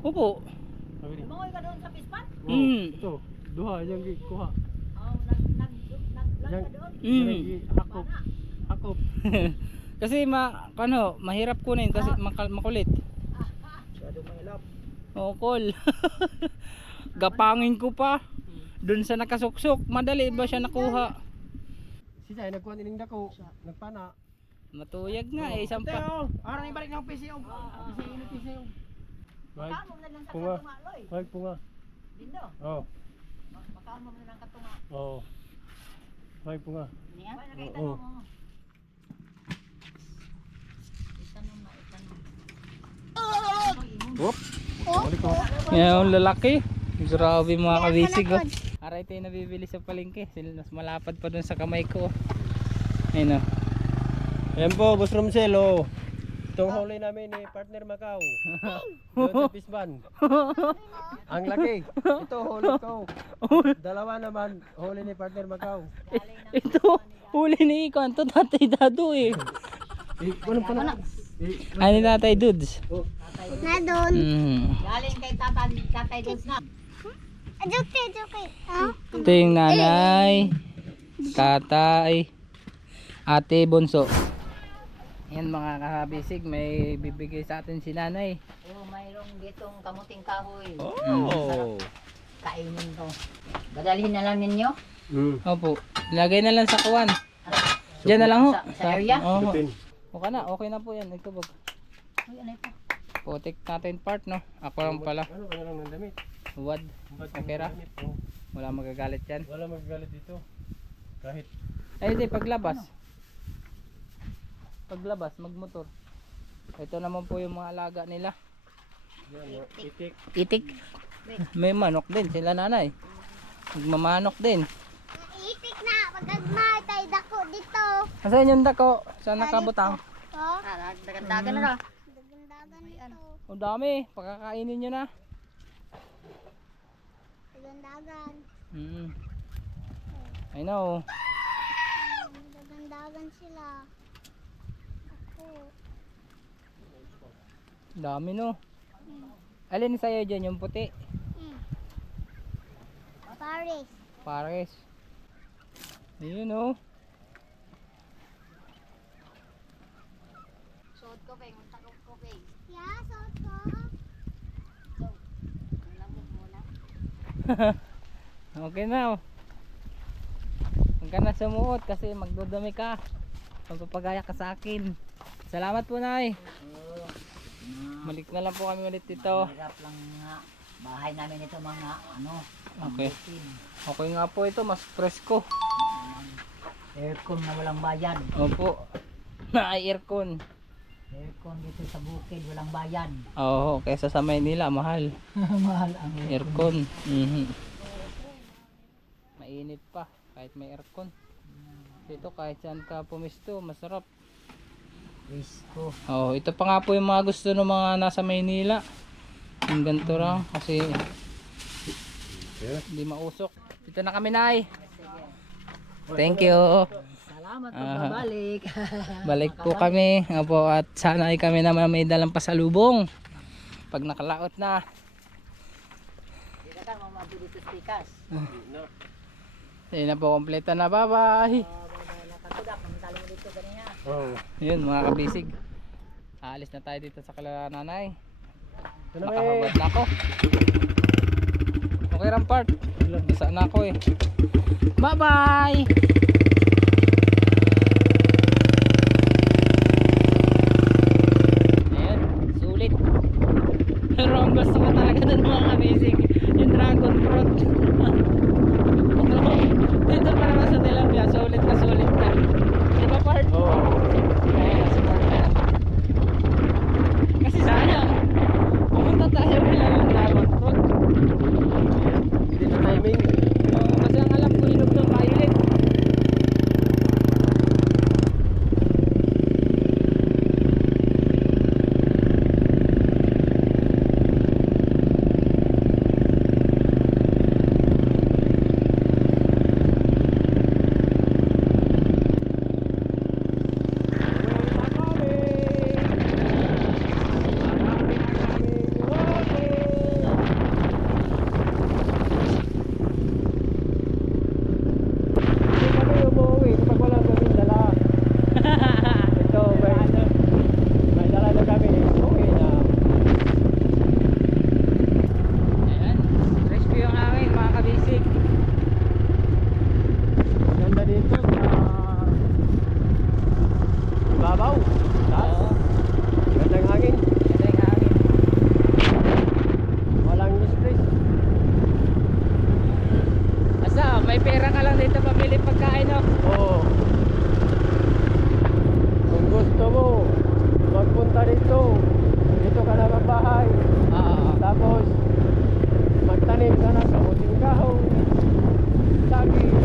Opo. Sabi ni. Lumangoy ka doon sa pispan? Ito, duha yung kuha. Oh, nag-vlog Yang ka doon? hakop. Hakop. Kasi mahirap kunin kasi makulit. Oo, Col. Gapangin ko pa. Doon sa nakasuksok, madali ba siya nakuha? Si Jai nagkuha nining dako, nagpana. Matuyag nga eh, isang pa. Arang ibalik ng PC yung. PC yung. Wag Makaon mo na lang sa punga. katunga, Loy. Wag punga. Dindo, Oh. makaon mo na lang katunga. Oh. Wag punga. Niya? Oo. Whoop. Balik ko. Yung lalaki. Grabe mga kabisig oh. Aray tayo nabibili sa palengke. Sila mas malapad pa dun sa kamay ko. Ayun oh. Ayan po, Boss Romsel, oh. Itong huli namin ni Partner Macau. Doon sa Pisban. Ang laki. Ito, huli ko. Dalawa naman, huli ni Partner Macau. Ito, huli ni Ikon. Ito tatay Dado eh. Walang pa na. Ano ni tatay Dudes? Na doon. Mm. Galing kay tatay doon na. Joke. Ah? Ito yung nanay, tatay, ate, bunso. Yan mga kabisig, may bibigay sa atin si nanay. Oh, mayroong ditong kamuting kahoy. Oh. Kainin to. Dadalhin na lang ninyo? Opo, lagay na lang sa kuwan. Diyan na lang ho. Sa area? Oo. Lupin. Okay na po yan. Ito bag. Uy, ano ito? Putik natin part, no? Ako lang pala. Ano ka na lang ng damit? Huwad. Ba't Okay ra? ng damit? Oh. Wala magagalit yan. Wala magagalit dito. Kahit Ay, hindi. Paglabas. Paglabas, magmotor. Ito naman po yung mga alaga nila. yan, itik. Itik. May manok din sila nanay. Magmamanok din. Itik na. Pagkagmay tayo dako dito. Asan yung dako? Saan nakabutang? Oh, Dagan-dagan na ra. dagan-dagan ito. Ang dami. Pagkakainin nyo na. Dagan-dagan. I know. Dagan-dagan sila. Ako. Dami no. Alin sa'yo dyan? Yung puti? Paris. Pares. Ayun oh. Suot ko, Beng. Takot ko, Beng. Yeah, suot ko. Lamog muna. Okay na oh. Huwag ka na sumuot kasi magdudumi ka. Magpapagaya ka sa akin. Salamat po nay. Balik na lang po kami ulit dito. Hirap lang nga. Bahay namin ito mga ano. Okay. Butin. Okay nga po ito. Mas presko. Aircon na walang bayan. Opo. Na-aircon. Aircon dito sa bukid, walang bayan. Oo. Kesa sa Maynila mahal. Mahal ang Aircon. Mainit pa. Kahit may aircon. Dito kahit saan ka pumisto. Masarap. Risko. Oh, ito pa nga po yung mga gusto ng mga nasa Maynila. Yung ganito lang kasi hindi mausok. Dito na kami nay. Thank you. Salamat po babalik. Balik po kami. Opo, at sana ay kami naman may dalang pasalubong. Pag nakalaot na. Dito ka mamabili dito sa tikas. Ayun na po, kompleto na. Bye-bye. Nakatudak, mamantalo mo dito ganyan. Oh. Yun mga kabisig. Aalis na tayo dito sa kala nanay. Ito na Nakahawad na ako. Okay ram part. Basa na ako eh. Bye-bye! Ayan, sulit. Pero ang gusto ko talaga dun mga kabisig, yung dragon fruit. Dito pa naman sa tilapia, sulit na sulit ka. Di ba part? Oh. Ayan, support na. Kasi sayang. Pumunta tayo bilang yung dragon fruit. Hindi na timing. Oo, kasi ang alam ko hinog ng violet. Ayan, rescue yung hangin mga kabisig. Ganda dito sa ibabaw. Taas. Oo, Gandang hangin. ganda yung hangin. Walang stress. Asa, may pera ka lang dito pamili pagkain no? Oo. Kung gusto mo magpunta dito, dito ka na magbahay. Oo. Tapos magtanim ka na sa muting kahoy. Saging.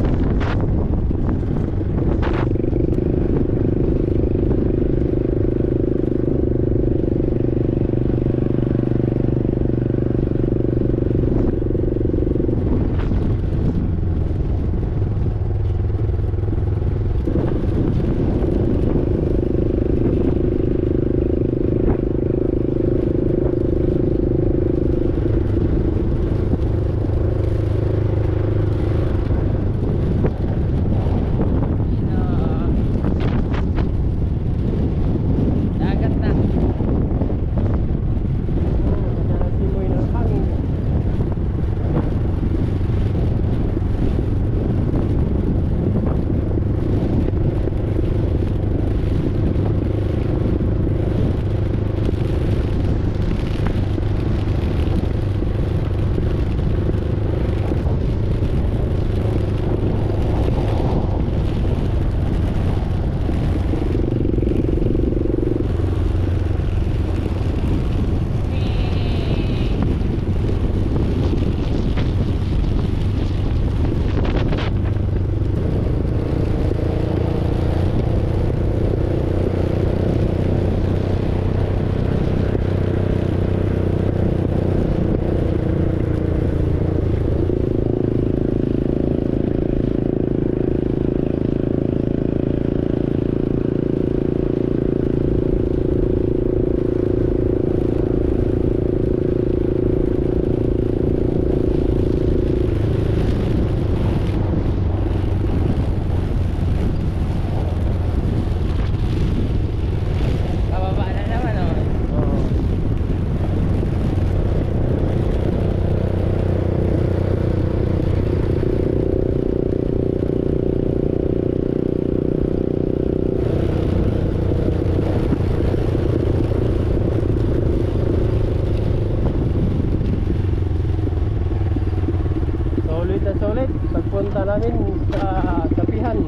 Punta namin sa tapihan.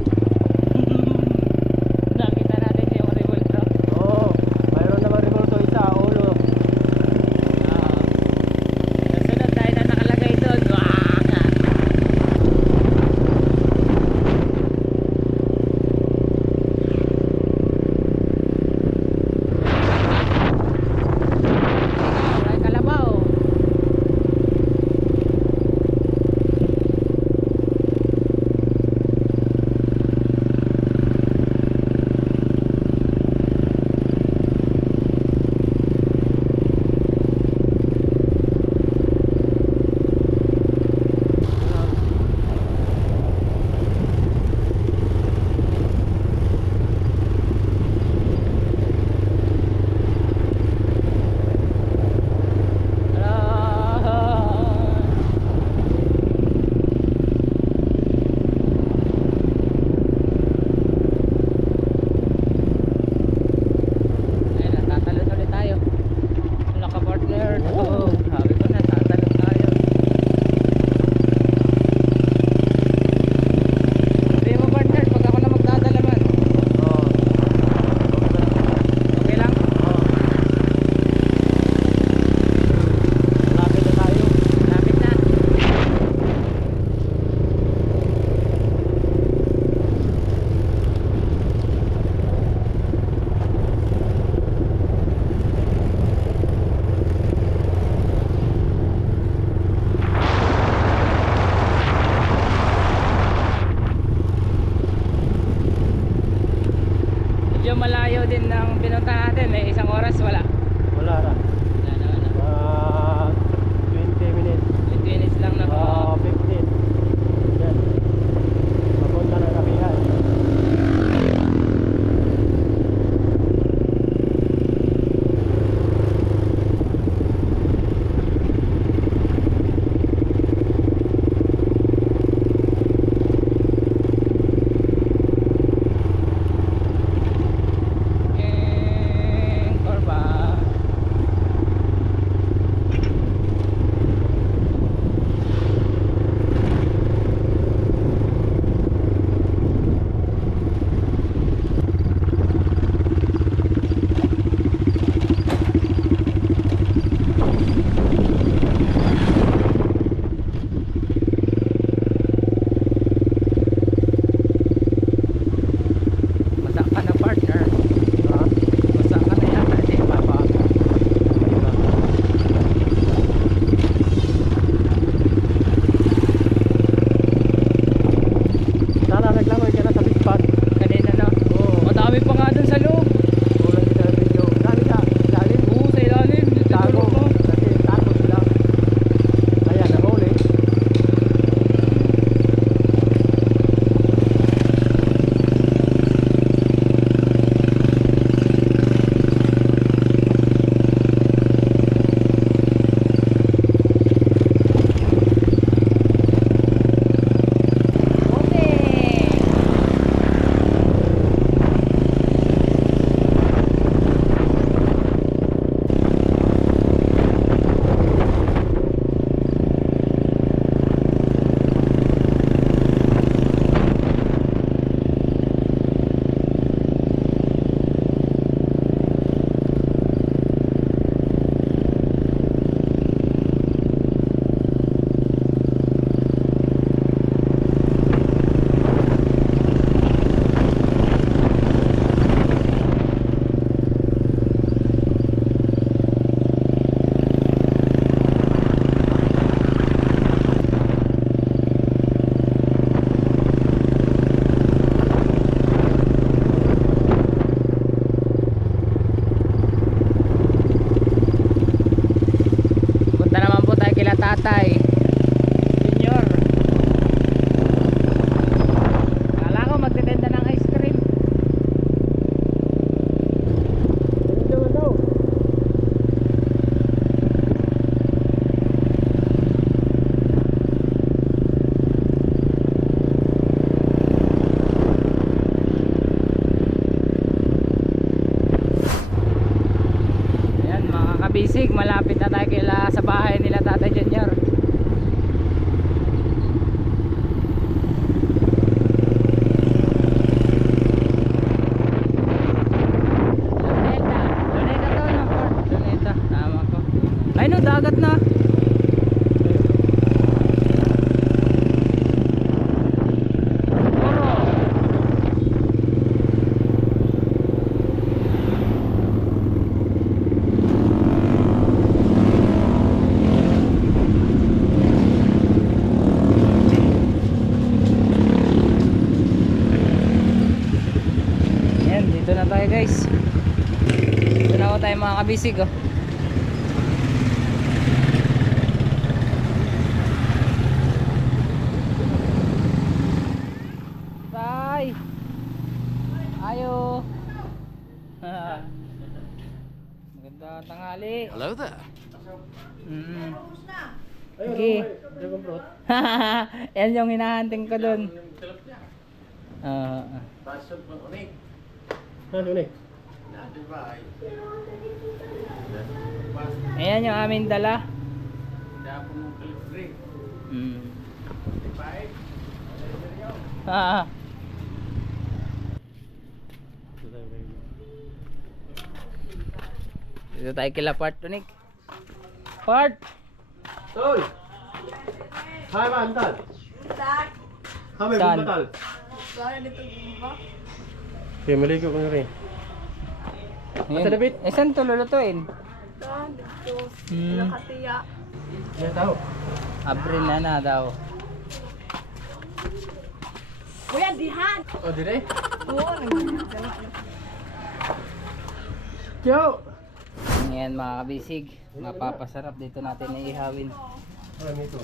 Nakita natin yung revolto. Oo, mayroon naman revolto isa, ulo. Nasunod tayo na nakalagay doon. Ay, kalabaw. Ayun na, tatalon ulit tayo. Naka-partner. Oo, sabi ko na, tatalon tayo. Sabi mo partner, pag ako na magdadalaman. Oo. Okay lang? Malapit na tayo. Lapit na. Medyo malayo din ng pinunta natin. May isang oras wala. Wala na. Wala na, wala. 20 minutes. 20 minutes lang na po. 15. Yan. Papunta na tapihan. Korba. Basa ka na partner. Ha? Basa ka na yata. Di ba pa? Sana naglangoy ka na sa bispan. Kanina no? Oo. Madami pa nga dun sa loob. Tulad din sa video. Dami sa ilalim. Oo, sa ilalim. Dito Tago. ko. Kasi tago sila. Ayan, nahuli. Punta naman po tayo kila tatay Junior. Kala ko magtitenda ng ice cream. Ayun naman daw. Ayan mga kabisig, malapit na tayo kila sa bahay nila Tatay Junior. mga kabisig oh. Bye. Ayo. Maganda tanghali. Hello there. Mm. Ayun, Sige. dragon fruit. Yan yung hinahunting ko dun. Ano ni? Ayan yung aming dala. Mm. Dito tayo kila Part Tunik. Part! Tol! Hai man, tal. Kami Saan? bumatal. Okay, maligo ko na rin. Asa David? Eh, saan ito lulutuin? Yan tao. April na daw. Kuya, dihan! Oh, dire? Oo, Ciao! Ngayon mga kabisig, mapapasarap dito natin iihawin. Ano ito?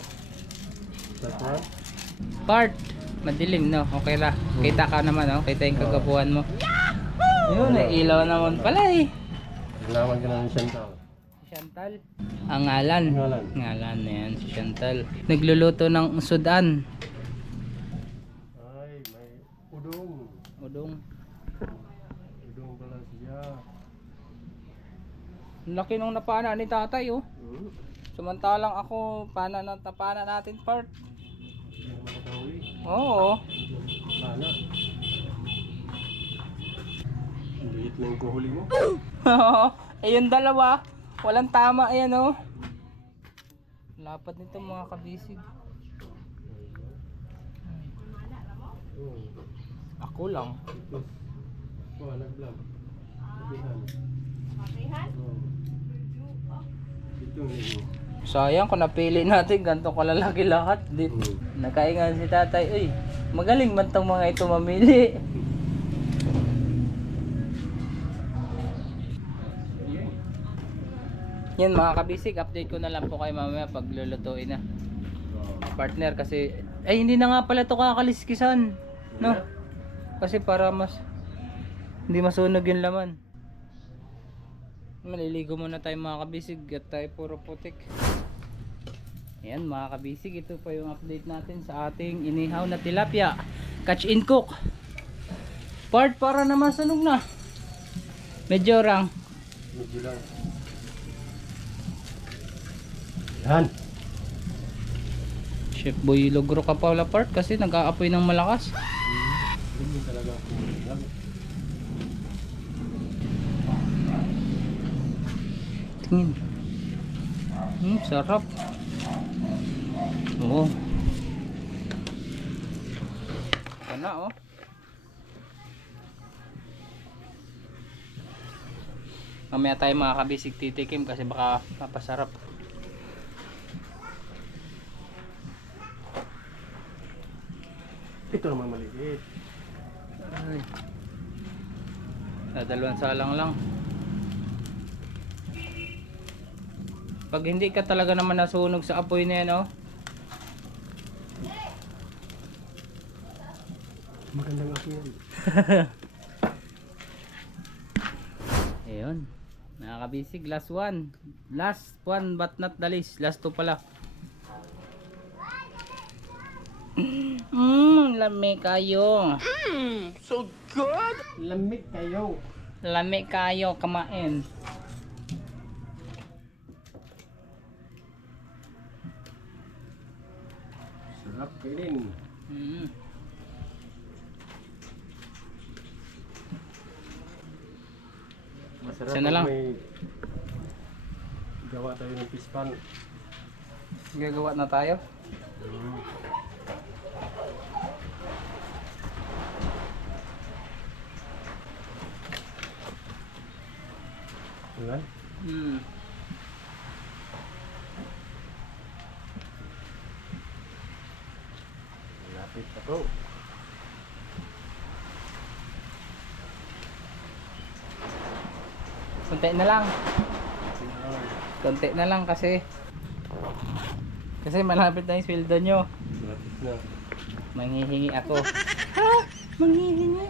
Satuan? Part! Madilim no? Okay la. Kita ka naman no? Kita yung kagabuhan mo. Yun, ilaw naman pala eh. Lawan ka na ng Chantal. Si Chantal. Ang ngalan. Ngalan. Ngalan na yan, si Chantal. Nagluluto ng sudan. Ay, may udong. Udong. Udong pala siya. Ang laki nung napana ni tatay oh. Samantalang ako, pana natin Part. Hindi na makakahuli. Oo. Sana. Ang liit na yung kuhuli mo. Eh yung dalawa, walang tama ayan oh. Lapad nito mga kabisig. Ako lang. Ito. Oh, nag-vlog. Sabihan. Oh. Ito yung Sayang kung napili natin ganito kalalaki lahat. Nakaingan si tatay, uy, magaling man tong mga ito mamili. Yan mga kabisig, update ko na lang po kayo mamaya pag lulutuin na. Partner kasi, ay hindi na nga pala ito kakaliskisan. No? Kasi para mas, hindi masunog yung laman. Maliligo muna tayo mga kabisig at tayo puro putik. Ayan mga kabisig, ito pa yung update natin sa ating inihaw na tilapia. Catch and cook. Part para naman sunog na. Medyo rang. medyo lang. Yan. Chef Boy Logro ka pala Part kasi nag-aapoy ng malakas. Ganyan talaga. Tingin. Sarap. Oo. Ito na oh. Mamaya tayo mga kabisig titikim kasi baka mapasarap. Ito naman maliit. Ay. Dalawang salang lang. Pag hindi ka talaga naman nasunog sa apoy na yan oh. Magandang ako yan. Ayun. Nakakabisig. Last one. Last one but not the least. Last two pala. Lami kayo. So good! Lamig kayo. Lami kayo kamain. Sarap kainin. Masarap Isa na lang. pag may gawa tayo ng pispan. Gagawa na tayo. Diba? Lapit ako. Sunti na lang. Konti na lang kasi malapit na yung sweldo nyo. Gratis na. Manghihingi ako. Ha? Manghihingi?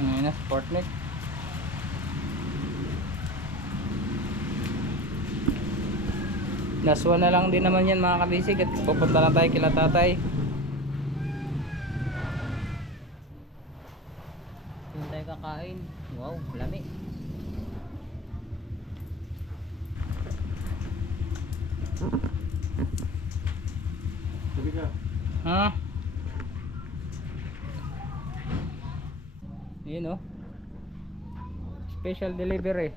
Ano na, sport neck. Naswa na lang din naman yan mga kabisig at pupunta na tayo kila tatay. Doon tayo kakain. Wow, lami. Sabi ka. Ha? Yun oh. Special delivery.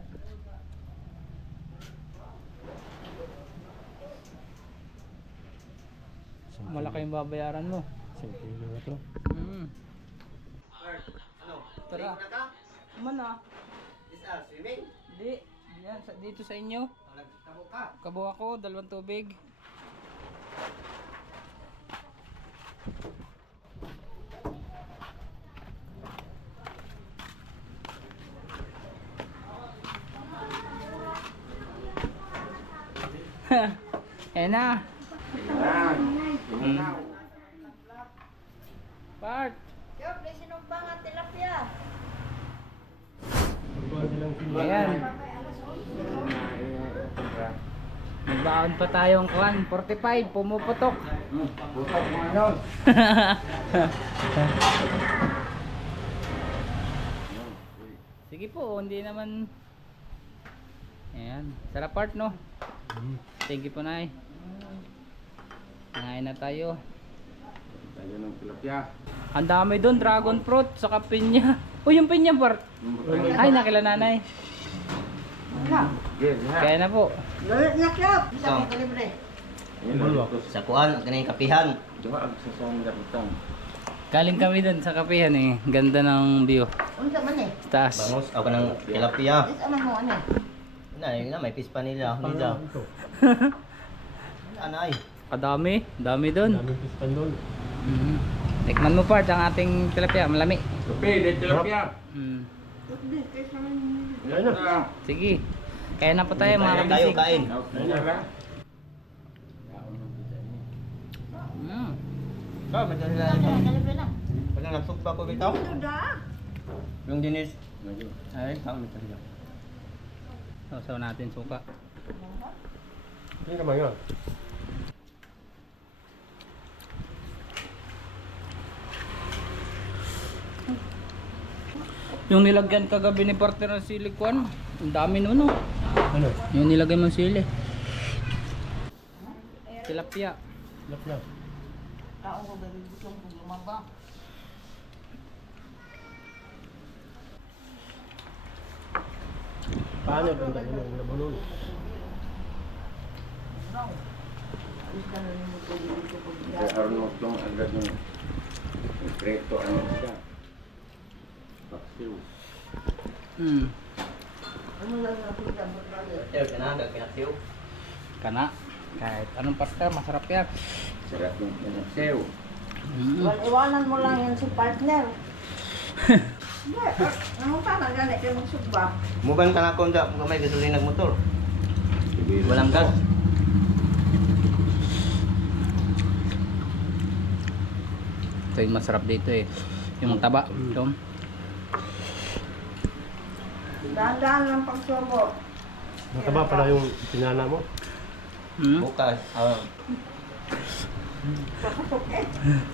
Malaki yung babayaran mo. 5 kilo na to. Tara. Naman ah. Swimming? Hindi. Yan, dito sa inyo. Nagtabo ka? Kabo ako, 2 tubig. Ayan na. Part. Yup, may sinumpang ang tilapia. Pagkuhan silang sila. Ayan. Nagbaon pa tayong kuhan. 45, pumuputok. Putok mo yun. Sige po, hindi naman. Ayan. Sarap part no? Thank you po Nay. Nangain na tayo. Tayo ng tilapia. Ang dami doon, dragon fruit, saka pinya. Uy, yung pinya part. Ay, nakila nanay. Kaya na po. Lalit na kyap. Isa may kalibre. Sa kuan, kanay kapihan. Diba ang sasanggat utang. Galing kami doon sa kapihan eh. Ganda ng view. Unsa man eh. Taas. Bangus, ako ng tilapia. Isa man mo ano. Na, may pispa nila. Nila. Anay. Kadami. Dami doon. Daming pispan doon. Tikman mo part ang ating tilapia. Malami. Kape, de tilapia. Ayan na. Sige. Kaya na po tayo mga Tayo kabisig. kain. Ah, medyo sila. Kalibre lang. Pag nagsugpa ko bitaw. Sudah. Yung dinis. Ay, kami sila. Sausaw natin suka. Hindi naman yun. Yung nilagyan kagabi ni partner ng silikon. Ang dami nun oh. Ano? Yung nilagay mong sili. Tilapia. Lap na. Kaon ko ba butong kung lumaba. Paano doon tayo yung nabulol? Kaya Arnold lang agad ng konkreto ano siya. Paksiw. Pero kinahanggang pinaksiw. Kana. Kahit anong pasta, masarap yan. Sarap yung paksiw. Iwanan mo lang yan si partner. Hindi, ano pa na ganit kayo magsugba? Muban ka na kung may gasolina ng motor. Walang gas. Ito yung masarap dito eh. Yung taba. Ito. Dahan-dahan lang pagsubo. Mataba pala yung pinana mo. Bukas.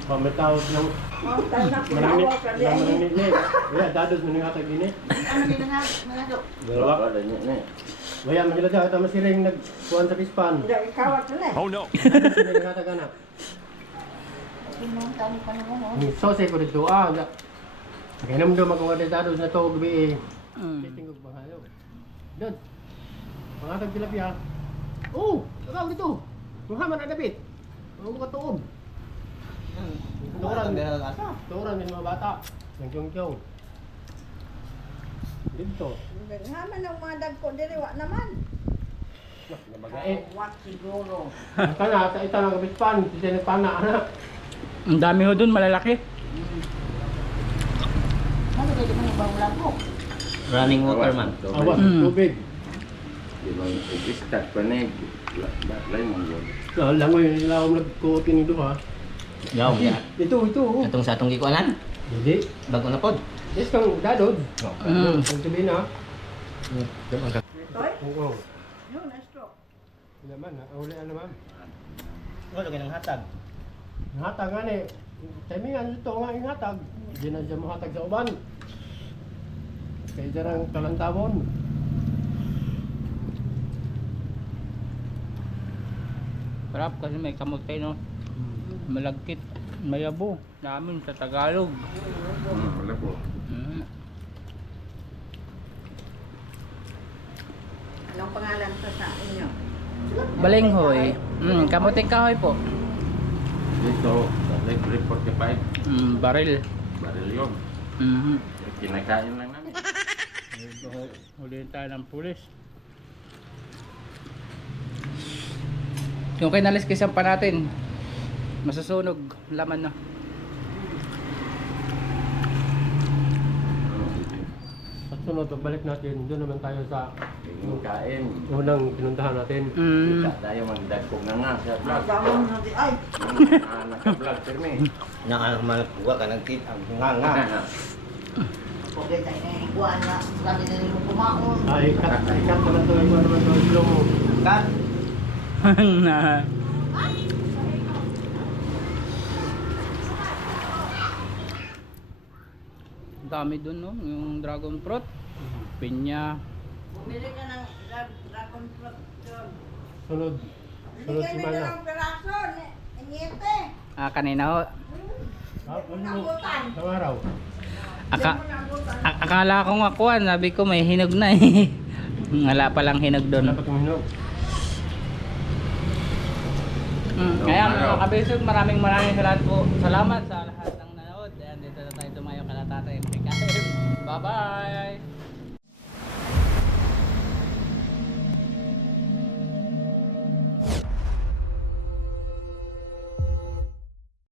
May tawag ng Mga tayo na maraming pinawa ka diyan. maraming Wala, dados mo nga gini. Ano nila nga, mga do? Dalawa. Wala niya na eh. Wala, magila dyan. Ito masiring nagkuhan sa pispan. Hindi, ikaw at na eh. Masiring nga tagana. Pinunta ni pa naman, oh. Ni sose ko dito. Kaya naman doon magkuhan ng dados na to gabi eh. Mm. Titingog ba kayo? Doon. Mga tagtilapia. Oh! Ikaw dito. Muhammad na David. Mga mga tuob. Turan. Turan yung mga bata. Yung kyong-kyong. Dito. Haman ng mga dagko diri, wa naman. Nabagay. What siguro? Kana, sa ita ng kabispan, sila nagpana, anak. Ang dami ho dun, malalaki. Ano pwede mo yung bawala po? Running water man. Awas, Mm. tubig. Di ba i-start pa na lain mo yun. Langoy, nila akong nagkutin ito ha. Gaw ya. Ito. Atong sa atong gikuanan. Hindi. Bago na pod. Yes, kang dadod. Mm. Ang sabihin ha. Ito eh? Oo. Yun, na-stroke. Naman ha, uli naman. Wala ka ng hatag. Hatag nga ni. Timingan ito nga yung hatag. Hindi na siya mahatag sa uban. Kaya jarang kalantawon. Sarap kasi may kamote, no? Malagkit, mayabo. Namin sa Tagalog. Wala po. Mm. Anong pangalan to sa inyo? Balinghoy. Kamote kahoy po. Dito, sa Lake Report 45, Baril. baril yun. Mhm. Kinakain lang namin. Huliin tayo ng pulis. Yung kinaliskisan pa natin, masusunog, laman na. At sunod, balik natin. Doon naman tayo sa Kinakain. unang pinuntahan natin. Kita tayo magdagkog na nga sa vlog. Gamon na di ay. Naka-vlog, Permi. Nakakuha ka ng tit. Nga. Pwede tayo na yung buwan na. Sabi na rin mo kumaon. Ay, ikat na ito. Ito naman ito. Ilo mo. Kat. Na. Dami dun, no? Yung dragon fruit, pinya. Bumili ka ng dragon fruit doon. Sunod. Sunod si Bili ka Mana. ng peraso. Niete. Kanina ho. Nabutan. Sa araw. Akala ko nga kuwan, sabi ko may hinog na eh. Wala palang hinog doon. Dapat tuminog. Kaya mga kabisog, maraming salamat sa lahat ng nanood. Ayan, dito na tayo tumayo kala Tatay. Bye bye!